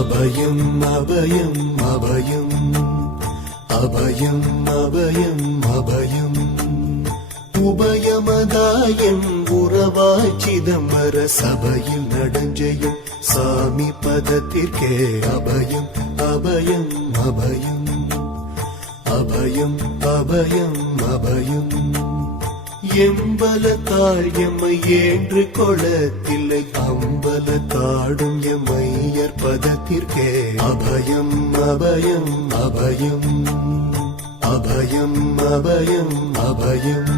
அபயம் அபயம் அபயம் அபயம் அபயம் அபயம் உபயமதாயம் உறவாய் சிதம்பர சபையில் நடஞ்செய்யும் சாமி பதத்திற்கே அபயம் அபயம் அபயம் அபயம் அபயம் அபயம் எம்பலத்தாள் எம்மை ஏன்று கொளத்தில்லை அம்பலத்தாடும் எம்மையர் பதத்திற்கே அபயம் அபயம் அபயம் அபயம் அபயம் அபயம்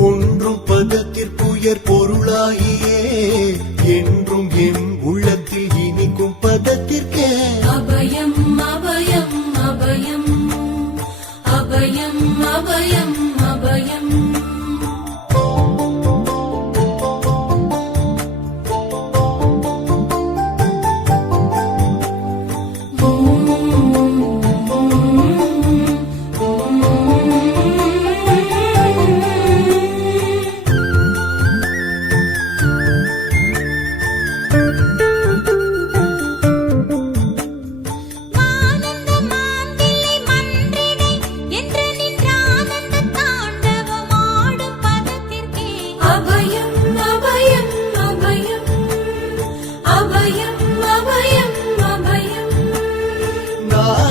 ஒன்றும் பதத்திற்குயர் பொருளாகியே என்றும் என் உள்ளத்தில் இனிக்கும் பதத்திற்கே அபயம் அபயம் அபயம் அபயம் அபயம் அபயம்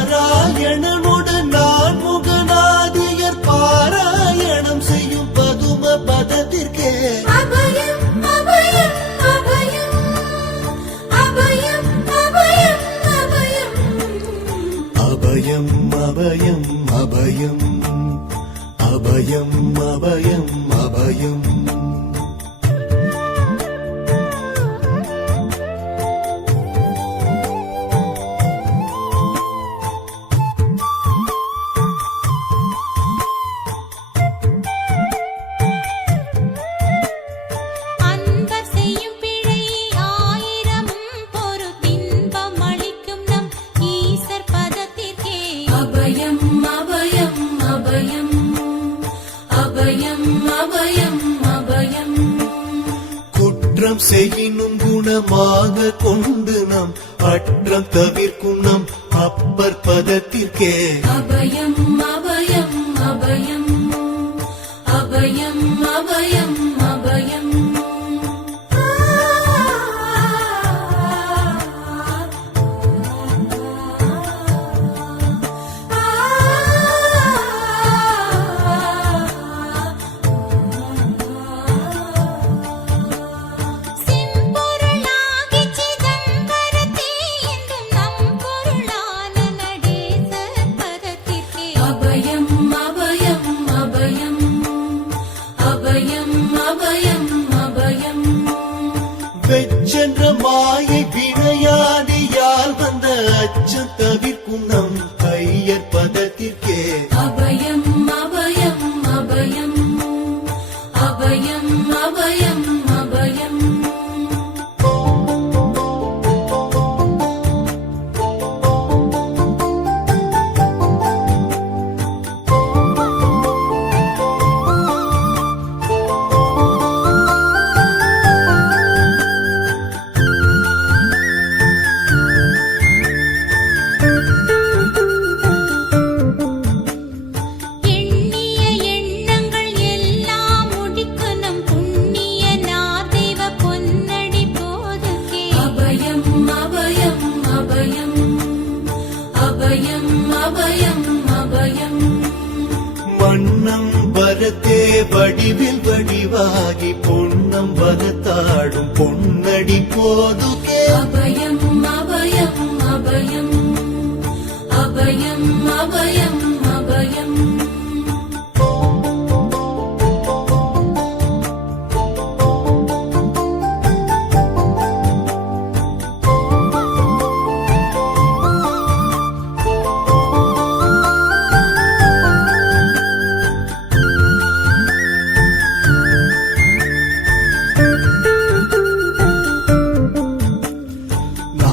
நாராயணனுடன் நான் முகநாதியர் பாராயணம் செய்யும் பதும பதத்திற்கே அபயம் அபயம் அபயம் அபயம் அபயம் அபயம் அபயம் அபயம் அபயம் அபயம் அபயம் அபயம் குற்றம் செய்யினும் குணமாக கொண்டு நம் அற்றம் தவிர்க்கும் நம் அப்பர் பதத்திற்கே அபயம் அபயம் அபயம் அபயம் அபயம் அபயம் வெச்சென்ற மாயை வினையாதியால் வந்த அச்சம் தவிர்க்கும் நம் ஐயர் பதத்திற்கே அபயம் அபயம் அபயம் அபயம் அபயம் அபயம் மன்னம் வரத்தே வடிவில் வடிவாகி பொன்னம் வரத்தாடும் பொன்னடி போதுகே அபயம் அபயம் அபயம் அபயம் அபயம் அபயம்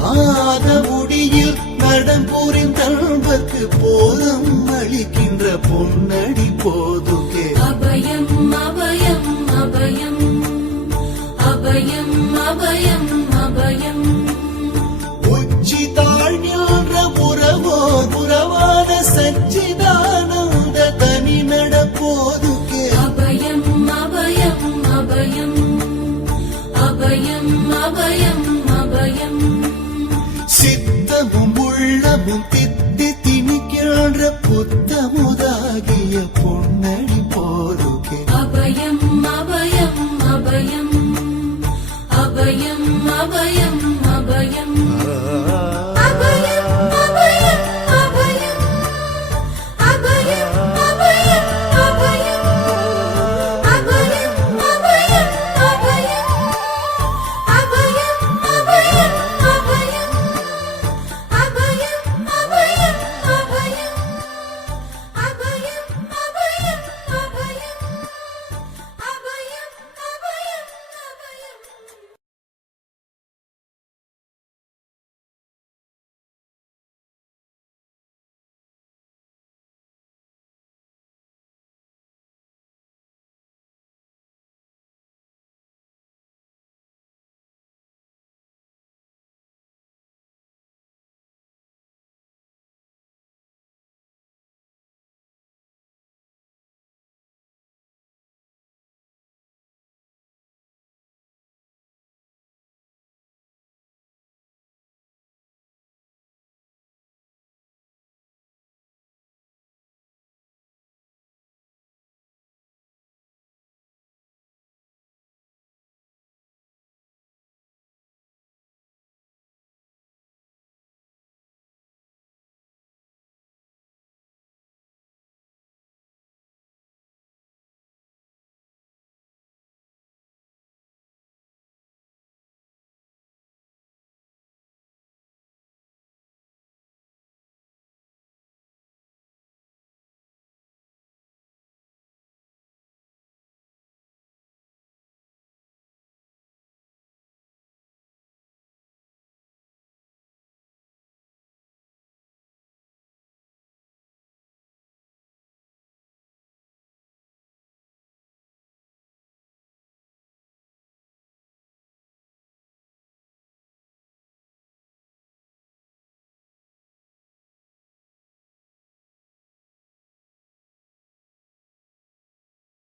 நாத முடியில் நடம் புரிந்தல்வர்க்கு போதம் அளிக்கின்ற பொன்னடி போதுகே அபயம் அபயம் அபயம் அபயம் அபயம் அபயம் உச்சி தாழ்நின்ற உறவோர் உறவான சச்சிதானந்த தனி நடப்போதுகே அபயம் அபயம் அபயம் அபயம் அபயம் அபயம் சித்தமும் உள்ளமும் தித்தி திணிக்கின்ற புத்தமுதாகிய பொன்னடி போதுகே அபயம் அபயம் அபயம் அபயம் அபயம் அபயம்